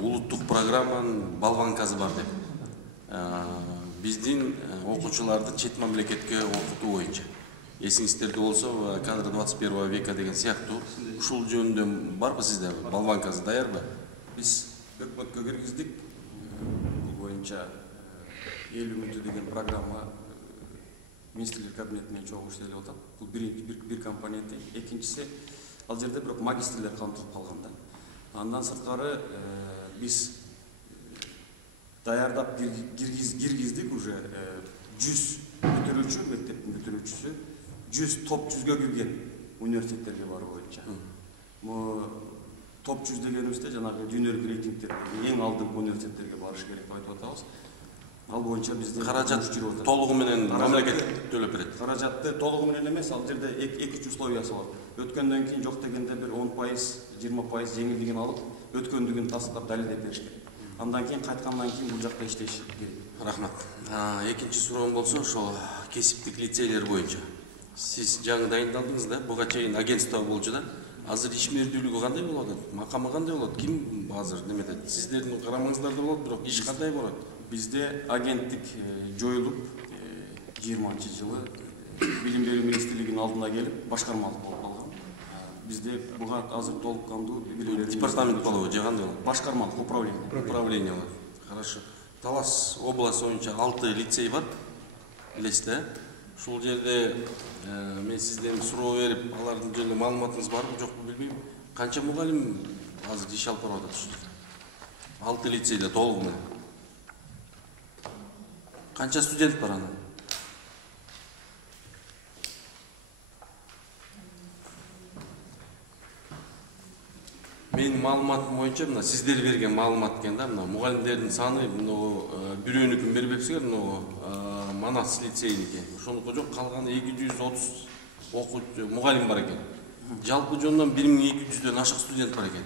улуттук программанын балбанкасы бар деп. Биздин окуучуларды чет мамлекетке окутуу боюнча. Эсиңиздерде болсо, кадры 21 века деген сыяктуу ушул жөнүндө барбы сизде? Балбанкасы даярбы? Биз өкмөткө киргиздик. Бул боюнча эл үмүтү деген программа министрлер кабинетинен чогуу иштелип атат. Бул бир компоненти. Экинчиси, ал жерде бирок магистрлер камтылып калган да. Андан сырткары биз даярдап киргиздик уже 100 бүтүрүүчү, мектептин бүтүрүүчүсү 100 топ 100гө кирген университеттерге баруу боюнча. Топ 100 дегенибизде жанагы дүйнөлүк рейтингтерде эң алдыңкы университеттерге барыш керек деп айтып атабыз. Ал боюнча бизде каражат толугу менен мамлекет төлөп берет. Каражатты толугу менен эмес, ал жерде эки условиясы бар. Өткөндөн кийин жок дегенде бир 10%, 20% жеңилдигин алып, өткөндүгүн тастап далилдеп бериш керек. Андан кийин кайткандан кийин бул жакта иштеш керек. Рахмат. Экинчи суроом болсо, ошо кесиптик лицейлер боюнча. Сиз жаңы дайындалдыңыз да, буга чейин агентство болчу да. Азыр ишмердүүлүгү кандай болот? Макамы кандай болот? Ким азыр неметет? Сиздердин карамаңыздарда болот, бирок иш кандай болот? Bizde agentik joyulup 20-жылы Билим берүү министрлигинин алдына келип башкармалык болуп калган. Bizde буга азыр толук кандуу департамент болобу же кандай болот? Башкармалык управление болот. Хорошо. Талас область боюнча 6 лицей бар. Билесиз, ушул жерде мен сизден суроо берип, алардын жөнүндө маалыматыңыз барбы, жокпу билбейм. Канча мугалим азыр иш алып барып атат ушул 6 лицейде толугу менен? Канча студент бар анан? Менин маалыматым боюнча, мына сиздер берген маалымат экен да, мына мугалимдердин саны, бирөөнүкүн бербепсиңер, Манас лицейники. Ошондуку жок, калганы 230 окуучу мугалим бар экен. Жалпы жонунан 1200дөн ашык студент бар экен.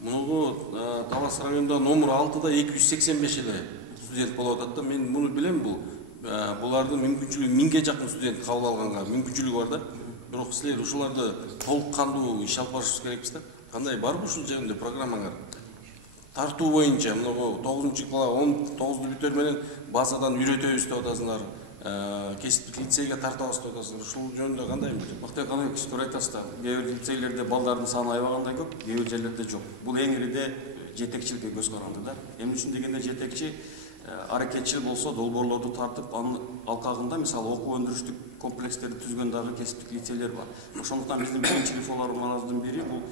Мунугу Талас районунда номер 6да 285 эле студент болуп атат да. Мен муну билем, булардын мүмкүнчүлүгү 1000ге жакын студент кабыл алганга мүмкүнчүлүгү бар да. Бирок силер ушуларды толук кандуу иш алып барышыбыз керекпиз да. Кандай барбы ушул жөнүндө программаңар? Тартуу боюнча мына 9-класс 19 бүтөр менен базадан үйрөтөбүз деп атасыңар. Кесиптик лицейге тартабыз деп атасыңар. Ушул жөнүндө кандай? Бактар Канабек туура айтасыздар. Кээ бир лицейлерде балдардын саны аябагандай көп, кээ бир жерлерде жок. Бул эң ириде жетекчиликке көз каранды да. Эмне үчүн дегенде жетекчи аракетчил болсо долбоорлорду тартып, анын алкагында мисалы окуу өндүрүштүк комплекстерди түзгөн дагы кесиптик лицейлер бар. Ошондуктан биздин биринчи реформаларыбыздын бири бул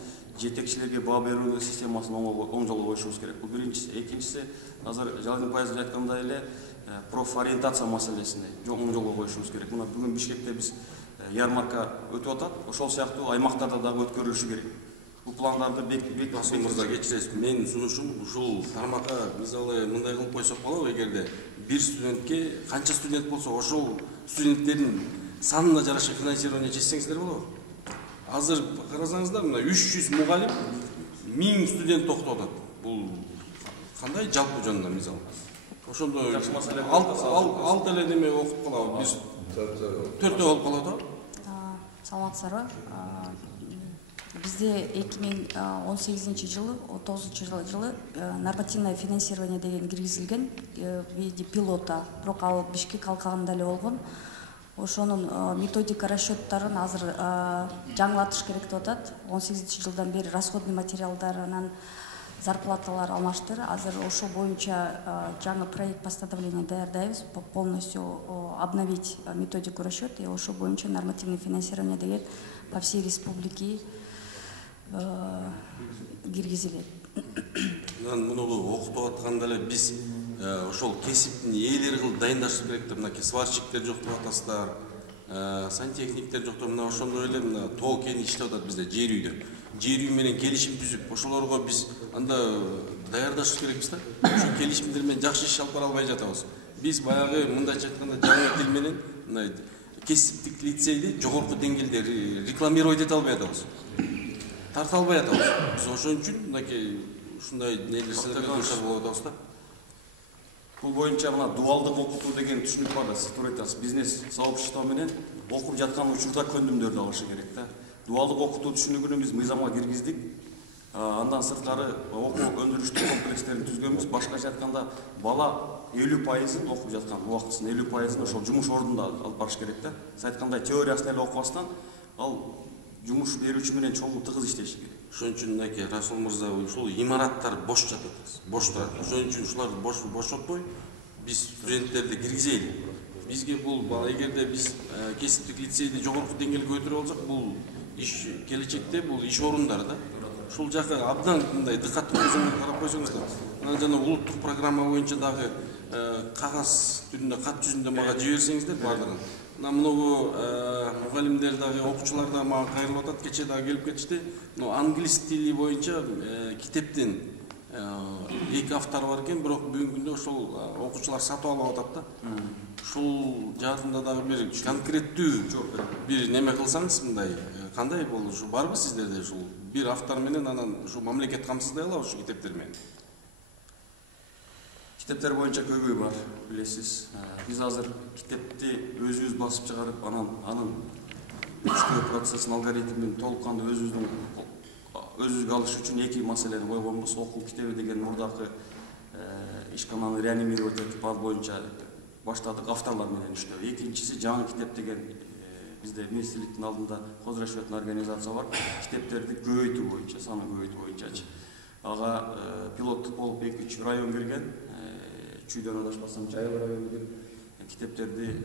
жетекчилерге баа берүү системасын оң жолго коюшубуз керек. Бул биринчиси. Экинчиси, азыр Жалгын Пайызов айткандай эле профориентация маселесине оң жолго коюшубуз керек. Мына бүгүн Бишкекте биз ярмарка өтүп атат. Ошол сыяктуу аймактарда дагы өткөрүлүшү керек. Бул пландарды Касым мырза, кечиресиз. Менин сунушум ушул тармакка мисалы мындай кылып койсок болобу, эгерде бир студентке канча студент болсо, ошол студенттердин санына жараша финансирование чечсеңиздер болобу? Азыр карасаңыздар, мына 300 мугалим 1000 студент окутуп атат. Бул кандай жалпы жөнүндө мисалы? Ошондо ал деле неме окуп калабы? Биз 4 болуп калат. Саламатсыздарбы? Bizde 2018 жылы, 19 жылы нормативное финансирование деген киргизилген в виде пилота. Бирок ал Бишкек алкагында эле болгон. Ошонун методика расчеттарын азыр жаңылатыш керек деп атат. 18 жылдан бери расходный материалдарынан зарплаталар алмаштыр. Азыр ошол боюнча жаңы проект постановления даярдайбыз, полностью обновить методику расчета, и ошол боюнча нормативное финансирование деген по всей республике киргизилет. Муну окутуп атканда эле биз ошол кесиптин ээлери кылып дайындашыбыз керек деп, мынакей сварщиктер жок деп атасыздар, сантехниктер жок деп, мына ошондой эле мына тоо кен иштеп атат бизде жер үйдө. Жер үй менен келишим түзүп, ошолорго биз анда даярдашыбыз керекпиз да. Ошол келишимдер менен жакшы иш алып бара албай жатабыз. Биз баягы мындайча айтканда жаңы тил менен мына кесиптик лицейди жогорку деңгээлде рекламировать эте албай атабыз. Тарта албай атабыз. Биз ошон үчүн мынакей ушундай нерселерге дуушар болуп атабыз да. Бул боюнча мына дуалдык окутуу деген түшүнүк бар да, сиз туура айтасыз. Бизнес сообщество менен окуп жаткан учурда көндүмдөрдү алышы керек да. Дуалдык окутуу түшүнүгүн биз мыйзамга киргиздик. Андан сырткары окуу өндүрүштүк комплекстерин түзгөнбүз. Башкача айтканда бала 50%-ын окуп жаткан убактысынын 50%-ын ошол жумуш ордунда алып барыш керек да. Сиз айткандай теориясын эле окубастан ал жумуш берүүчү менен чогуу тыгыз иштеши керек. Ошон үчүн мынакей Расул мырза ушул имараттар бош жатат. Бош турат. Ошон үчүн ушуларды бошотпой биз студенттерди киргизели. Бизге бул эгерде биз кесиптик лицейди жогорку деңгээлге көтөрө алсак, бул иш келечекте бул иш орундар да. Ушул жакка абдан мындай дыкаттуу көзүңүз карап койсоңуздар. Анан жана улуттук программа боюнча дагы кагаз түрүндө, кат жүзүндө мага жиберсеңиздер баардыгын. Мына мунугу мугалимдер дагы, окуучулар да мага кайрылып атат, кечээ дагы келип кетишти. Англис тили боюнча китептин 2 автор бар экен, бирок бүгүнкү күндө ошол окуучулар сатып алып атат да. Ушул жаатында дагы бир конкреттүү бир неме кылсаңыз, мындай кандай болду? Ушу барбы сиздерде ушул бир автор менен анан ушу мамлекет камсыздай алабы ушу китептер менен? Китептер боюнча көбү бар, билесиз. Биз азыр китепти өзүбүз басып чыгарып, анын иштөө процессин, алгоритмин толук кандуу өзүбүзгө алыш үчүн 2 маселени койгонбуз. Окуу китеби деген мурдакы ишкананы реанимировать этип, ал боюнча баштадык авторлор менен иштөө. Экинчиси жаңы китеп деген бизде министрликтин алдында хозрасчетный организация бар. Китептерди көбөйтүү боюнча, саны көбөйтүү боюнчачы. Ага пилоттук болуп 2-3 район кирген. Чүйдөн адашпасам Жайыл районунун китептерди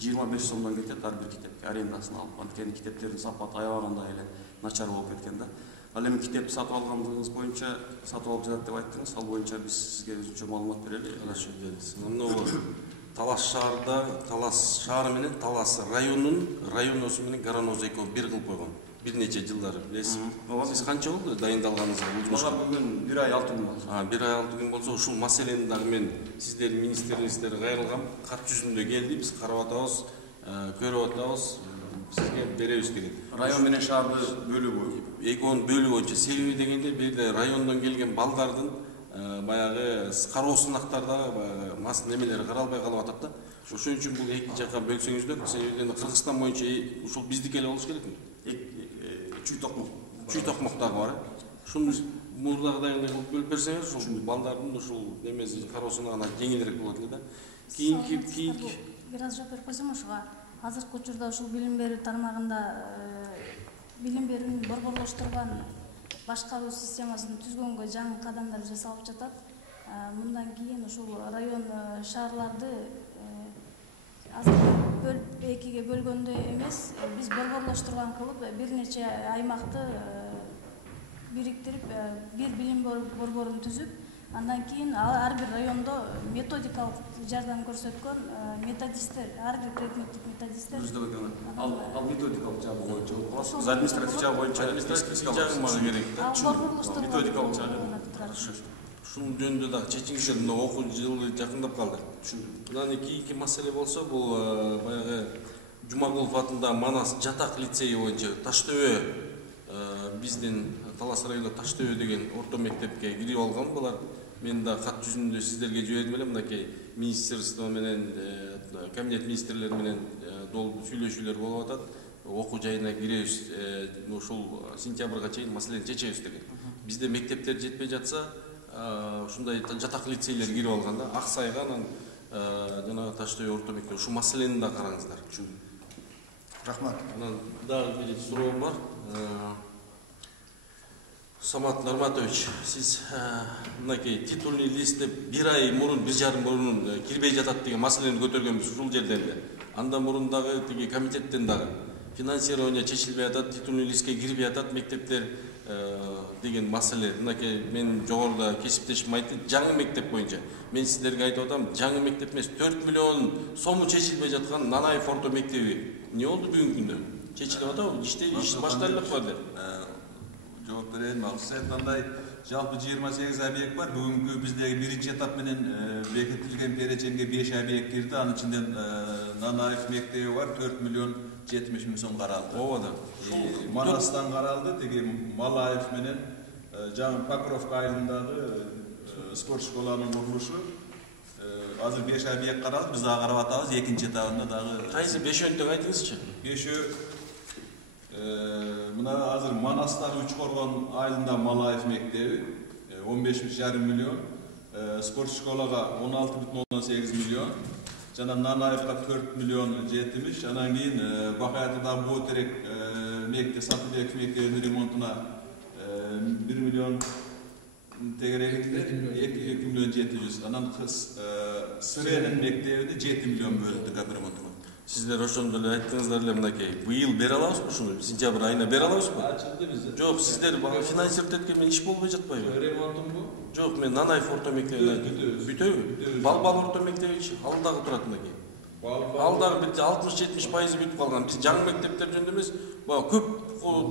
25 сомдон кетет ар бир китепке, арендасын алып. Анткени китептердин сапаты аябагандай эле начар болуп кеткен да. Ал эми китепти сатып алгандыгыңыз боюнча, сатып алып жатат деп айттыңыз. Ал боюнча биз сизге өзүнчө маалымат берели. Хорошо, дедиз. Мына Талас шаарда, Талас шаары менен Талас районунун районосу менен Гаранозу экөө бир кылып койгон. Бир нече жылдар, билесиз. Сиз канча болду дайындалганыңызга бул жумушка? Бүгүн 1 ай 6 күн болду. 1 ай 6 күн болсо, ушул маселени дагы мен сиздердин министрлигиңиздер кайрылгам. Кат жүзүндө келди, биз карап атабыз, көрүп атабыз, сизге беребиз деген. Район менен шаарды бөлүү экөөнүн бөлүү боюнча себеби дегенде бирде райондон келген балдардын баягы кароо сынактарда мас немелери каралбай калып атат да. Ошон үчүн бул 2 жакка бөлсөңүздөр, себеби Кыргызстан боюнча ушул биздики эле болуш керекми? Чүй токмок дагы бар. Ушуну мурдагыдай кылып бөлүп берсеңиз, ушул балдардын ушул немеси кароосуна гана жеңилирээк болот эле да. Кийинки бир аз жооп берип койсом ушуга. Азыркы учурда ушул билим берүү тармагында билим берүүнү борборлоштурган башкаруу системасын түзгөнгө жаңы кадамдар жасалып жатат. Мындан кийин ушул район шаарларды азыр бөлүп 2ге бөлгөндө эмес, биз борборлоштурган кылып бир нече аймакты бириктирип, бир билим борборун түзүп, андан кийин ар бир райондо методикалык жардам көрсөткөн методисттер, ар бир предметтик методисттер. Ал методикалык жагы боюнча болуп, биз административдик жагы боюнча жагы керек да. Методикалык жагы. Ушунун жөнүндө дагы чечиңиздер, мына окуу жылы жакындап калды. Мындан кийинки маселе болсо, бул баягы Жумагулов атындагы Манас жатак лицейи боюнча Таштөбө, биздин Талас районунда Таштөбө деген орто мектепке кирип алган булар. Мен да кат жүзүндө сиздерге жибердим эле, мынакей министрство менен, кабинет министрлери менен сүйлөшүүлөр болуп атат. Окуу жайына киребиз, ушул сентябрга чейин маселени чечебиз деген. Бизде мектептер жетпей жатса, ушундай жатак лицейлер кирип алган да, Аксайга анан жана Таштөбө орто мектеп. Ушу маселени да караңыздар. Рахмат. Анан дагы бир суроом бар. Самат Норматович, сиз мынакей титульный листте 1 ай мурун, 1,5 мурун кирбей жатат деген маселени көтөргөнбүз ушул жерден эле. Андан мурун дагы тиги комитеттен дагы финансирование чечилбей атат, титульный листке кирбей атат мектептер деген маселе. Мынакей мен жогоруда кесиптешим айтты, жаңы мектеп боюнча. Мен сиздерге айтып атам, жаңы мектеп эмес, 4 миллион сому чечилбей жаткан Нанаев орто мектеби. Не болду бүгүнкү күндө? Чечилип атабы? Иш башталып калды. Жооп берейин. Сиз айткандай, жалпы 28 объект бар. Бүгүнкү биздеги биринчи этап менен бекитилген переченге 5 объект кирди. Анын ичинен Нанаев мектеби бар, 4 миллион 70 миң сом каралды. Ооба да. Манастан каралды, тиги Малаев менен жаңы Покровка айылындагы спорт школанын курулушу. Азыр 5 объект каралды, биз дагы карап атабыз, экинчи этабында дагы. Кайсы 5-өн айтыңызчы? 5 Buna hazır Manastır Uçkorgon ayında Malayev mektebi 15,5 milyon. Spor şkolaga 16,18 milyon. Jana Nanayevga 4 milyon jetmiş. Anan keyin Bakayatı'da bu terek mektep Satıbek mektebi'nin remontuna 1 milyon tegerekli 2 milyon 700. Anan Sıre'nin mektebinde 7 milyon bölündü kapı remontuna. Sizler oşonda эле айттыңыздар эле мынакей. Быйыл бере алабызбы ушуну? Сентябрь айына бере алабызбы? Açıldı bize. Жок, сиздер финансировать эткенмен иш болбой жатпайбы? Remontum bu. Жок, мен Нанаев орто мектебине Бүтөбүз. бүтөбү? Балбал орто мектебичи ал дагы турат мынакей. Ал дагы бир 60-70% бүтүп калган. Биз жаңы мектептер жөнүндө эмес, баягы көп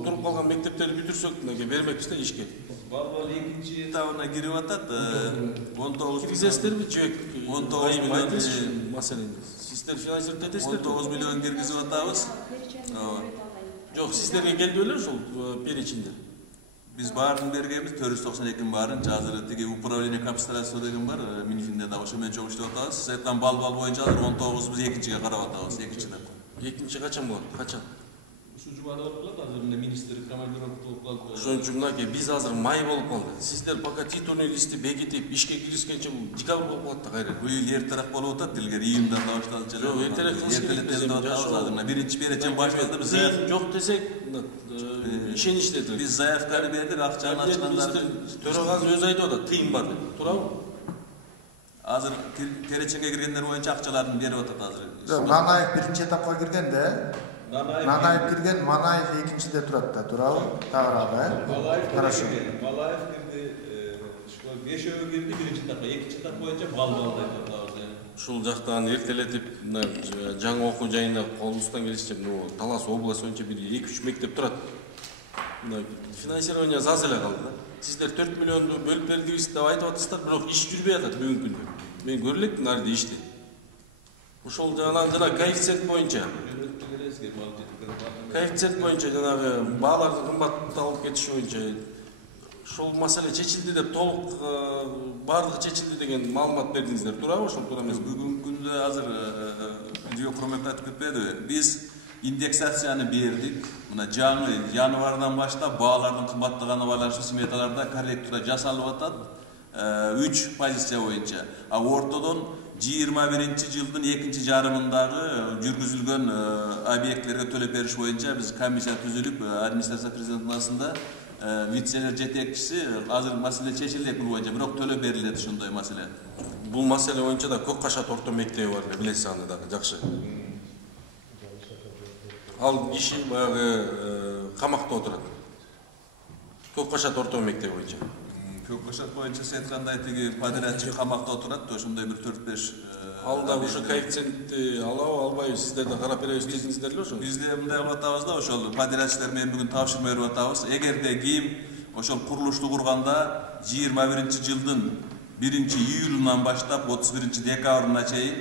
туруп калган мектептерди бүтүрсөк мынакей бермекпиз да ишке. Balbal ikinci etapına girip atat 19 Киргизесиздерби жебек? 19 milyon маселени. Сиздер финансировать этесиздер? 19 milyon girgizip atabız. Жок, сиздерге келди беле ушул перечиндер. Biz barın bergemiz 492 barın hazır tigi upravlение капиталистов деген бар Минфинде да ошо менен чогуу иштеп атабыз. Сайтан балбал боюнча 19 биз экинчиге карап атабыз, экинчиден. Экинчи качан болот? Качан? Ушу жумада болуп калат, азыр мына министр командировка болуп калат. Ошон үчүн мынакей биз азыр май болуп калды. Сиздер пока титульный листти бекитип ишке киришкенче декабрь болуп калат да кайра. Бу ел эртерээк болуп атат, илгери июндан да башталып жатат. Жок, эртерээк кылыш керек биз эми атабыз азыр. Мына биринчи перечен башталды биз. Жок десек, ишеничте. Биз заявканы бердик, акчаны ачкандар. Төрагасы өзү айтып атат, тыйым бар деп. Туурабы? Азыр переченге киргендер боюнча акчаларын берип атат азыр. Нанаев биринчи этапка киргенде, Нанаев кирген, Манаев экинчиде турат да, туурабы? Тагыраагы, Хорошо. Балаев кирди, бешөө кирди биринчи этапка, экинчи этап боюнча балбалдай атабыз. Ушул жактан эртелетип мына жаңы окуу жайына колубуздан келишинче Талас область боюнча бир 2-3 мектеп турат. Мына финансирование аз эле калды да. Сиздер 4 миллионду бөлүп бердиңиз деп айтып атасыздар, бирок иш жүрбөй атат бүгүнкү күндө. Мен көрө элекмин ар жерде ишти. Ошол жана коэффициент боюнча жанагы баалардын кымбатталып кетиши боюнча ошол маселе чечилди деп толук баардыгы чечилди деген маалымат бердиңиздер, туурабы? Ошол туура эмеспи? Бүгүнкү күндө азыр жөө курмет айтып кетпедиби? Биз индексацияны бердик. Мына жаңы январдан баштап баалардын кымбаттаганы байланыштуу сметаларда корректура жасалып атат. 3 позиция боюнча. А ортодон 21-жылдын экинчи жарымындагы жүргүзүлгөн объекттерге төлөп бериш боюнча биз комиссия түзүлүп, администрация президентасында вицелер жетекчиси азыр маселе чечилет бул боюнча, бирок төлөп берилет ошондой маселе. Бул маселе боюнча да Көк Кашат орто мектеби бар эле, билесиз аны дагы жакшы. Ал киши баягы камакта отурат. Көк Кашат орто мектеби боюнча. Көк Кашат боюнча сайткандай тиги подрядчик камакта отурат, ошондой бир 4-5 Ал да ушу коэффициентти алабы, албайбы, сиздер да карап беребиз дедиңиздер эле ошо. Биз да мындай кылып атабыз да, ошол подрядчиктер менен бүгүн тапшырма берип атабыз. Эгерде кийин ошол курулушту курганда 21-жылдын 1-июлунан баштап 31-декабрына чейин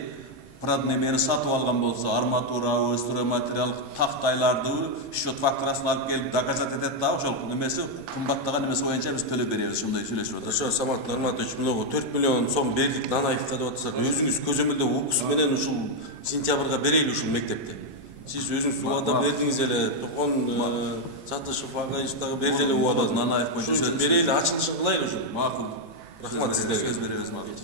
проднемени сатып алган болсо, арматурабы, стройматериал, тактайларды счет фактурасын алып келип доказать этет да, ошол немеси кымбаттаган немеси боюнча биз төлөп беребиз, ошондой сүйлөшүп атат. Ошо Самат Нурматович, мына 4 миллион сом бердик Нанаевка деп атасыздар. Өзүңүз көзөмөлдөө укус менен ушул сентябрга берели ушул мектепти. Сиз өзүңүз убада бердиңиз эле, Токон Сатышев агайыч дагы берди эле убада. Нанаев боюнча берели, ачылышын кылайлы ушул. Макул. Рахмат сиздерге. Сөз беребиз, макул.